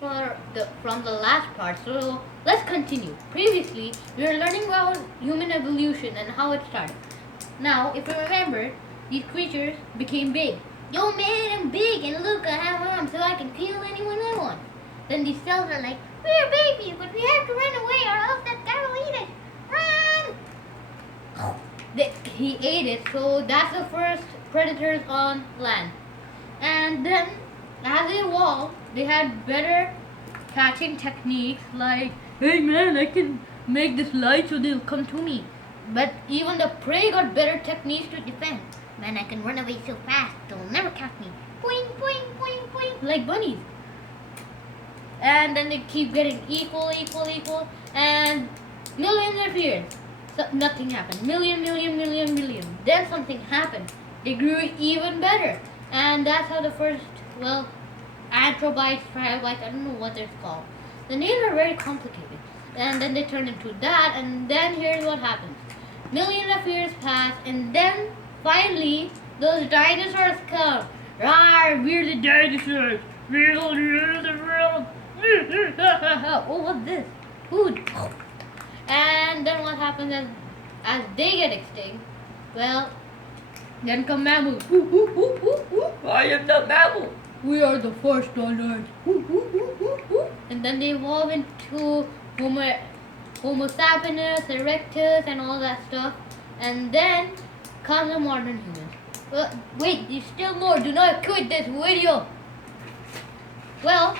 from the last part. So let's continue. Previously, we were learning about human evolution and how it started. Now, if you remember, these creatures became big. Yo, man, I'm big, and look, I have arms, so I can kill anyone I want. Then these cells are like, we're babies, but we have to run away, or else that guy will eat it. Run! He ate it, so that's the first predators on land. And then, as they evolved, they had better catching techniques like, hey man, I can make this light so they'll come to me. But even the prey got better techniques to defend. Man, I can run away so fast, they'll never catch me. Boing, boing, boing, boing, like bunnies. And then they keep getting equal, and millions of years. So nothing happened. Million. Then something happened. They grew even better. And that's how the first, antrobites, triobites, I don't know what they're called. The names are very complicated. And then they turn into that, and then here's what happens. Millions of years pass, and then finally those dinosaurs come. Rawr, we're the dinosaurs. We're the rule of the world. Oh, what's this? Food. And then what happens as they get extinct? Well, then come mammals. I am the mammal. We are the first on Earth. And then they evolve into Homo sapiens, erectus, and all that stuff. And then comes the modern humans. Well, wait, there's still more. Do not quit this video. Well,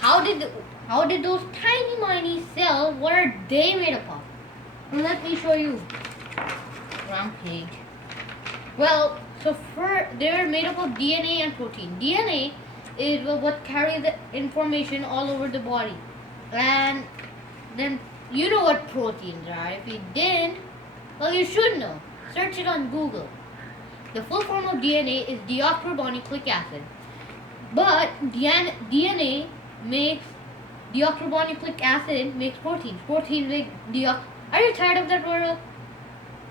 how did those tiny cells, what are they made up of? Well, let me show you. Wrong page. Well, so they're made up of DNA and protein. DNA is what carries the information all over the body. And then you know what proteins are. If you didn't, well, you should know. Search it on Google. The full form of DNA is deoxyribonucleic acid. But DNA makes deoxyribonucleic acid makes proteins. Proteins make Are you tired of that word?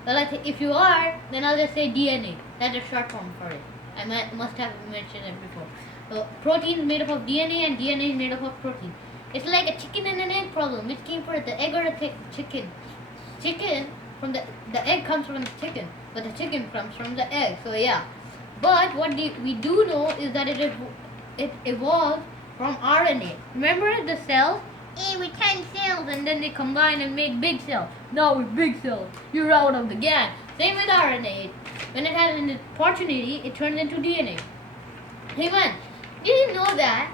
Well, if you are, then I'll just say DNA. That's a short form for it. I must have mentioned it before. So, protein is made up of DNA, and DNA is made up of protein. It's like a chicken and an egg problem. Which came first, the egg or the chicken? Chicken from the egg comes from the chicken, but the chicken comes from the egg. So yeah. But what we do know is that it evolved from RNA. Remember the cells? With 10 cells, and then they combine and make big cells. Now with big cells, you're out of the gang. Same with RNA. When it has an opportunity, it turns into DNA. Hey man, did you know that?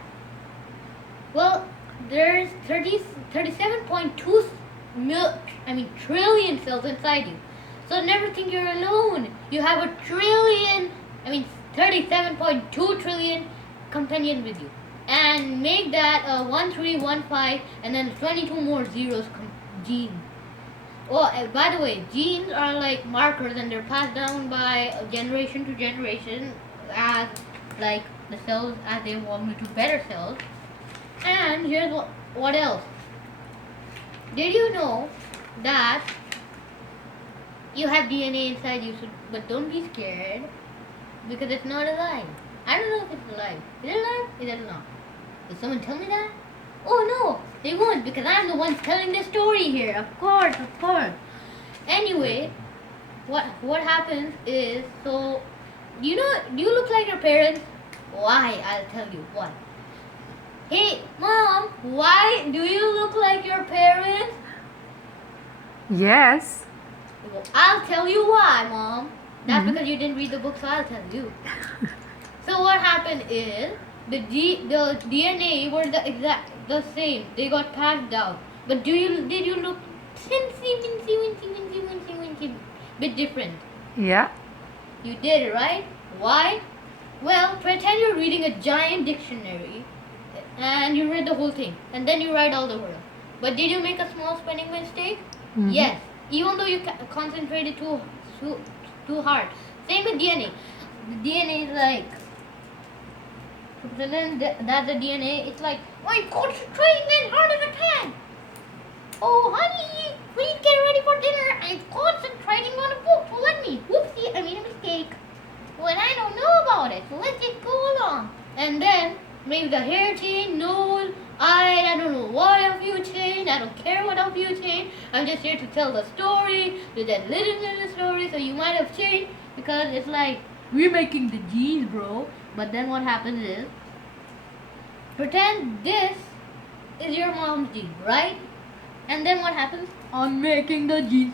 Well, there's 37.2 trillion cells inside you. So never think you're alone. You have 37.2 trillion companions with you. And make that 1315 and then 22 more zeros genes. Oh, by the way, genes are like markers and they're passed down by generation to generation as like the cells as they evolve into better cells. And here's what else. Did you know that you have DNA inside you? But don't be scared because it's not alive. I don't know if it's alive. Is it alive? Is it not? Will someone tell me that? Oh no, they won't because I'm the one telling the story here. Of course. Anyway, what happens is, so do you look like your parents? Why? I'll tell you why. Hey, Mom, why do you look like your parents? Yes. Well, I'll tell you why, Mom. That's because you didn't read the book, so I'll tell you. So what happened is the DNA were the same. They got passed down. But did you look bit different? Yeah. You did, right? Why? Well, pretend you're reading a giant dictionary and you read the whole thing and then you write all the words. But did you make a small spelling mistake? Mm-hmm. Yes. Even though you concentrated too hard. Same with DNA. The DNA is like, so then that's the DNA. It's like, I'm concentrating hard as I can. Oh, honey, please get ready for dinner. I'm concentrating on a book. So let me. Whoopsie, I made a mistake. Well, I don't know about it. So let's just go along. And then maybe the hair change, nose, eyes. I don't care what else you change. I'm just here to tell the story, to that little story. So you might have changed because it's like we're making the jeans, bro. But then what happens is, pretend this is your mom's jeans, right? And then what happens? I'm making the jeans.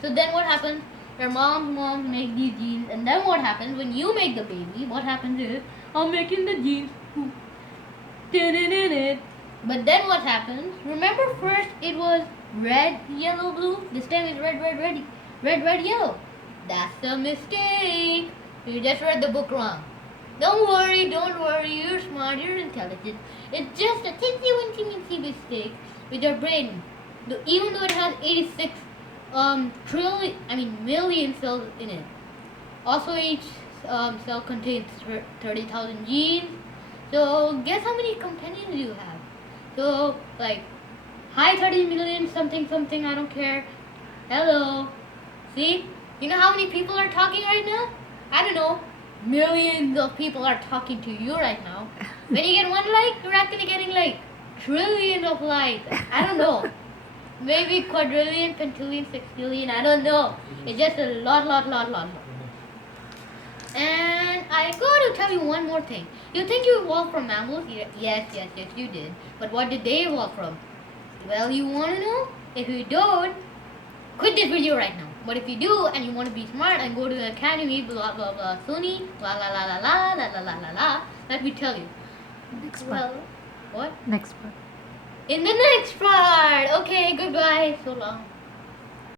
So then what happens? Your moms make these jeans, and then what happens when you make the baby? What happens is I'm making the jeans. But then what happens? Remember first it was red, yellow, blue. This time it's red, yellow. That's a mistake. You just read the book wrong. Don't worry. You're smart. You're intelligent. It's just a teensy mistake with your brain. Even though it has 86 million cells in it. Also, each cell contains 30,000 genes. So, guess how many companions you have? So, like, hi 30 million something, I don't care. Hello. See? You know how many people are talking right now? I don't know. Millions of people are talking to you right now. When you get one like, you're actually getting like trillions of likes. I don't know. Maybe quadrillion, pentillion, sextillion, I don't know. It's just a lot. And I got to tell you one more thing. You think you evolved from mammals? Yes, you did. But what did they evolve from? Well, you want to know? If you don't, quit this video right now. But if you do and you want to be smart and go to the academy, blah blah blah, Sony, la la la la la la la la la la, let me tell you. Next part. Well, what? Next part. In the next part. Okay, goodbye. So long.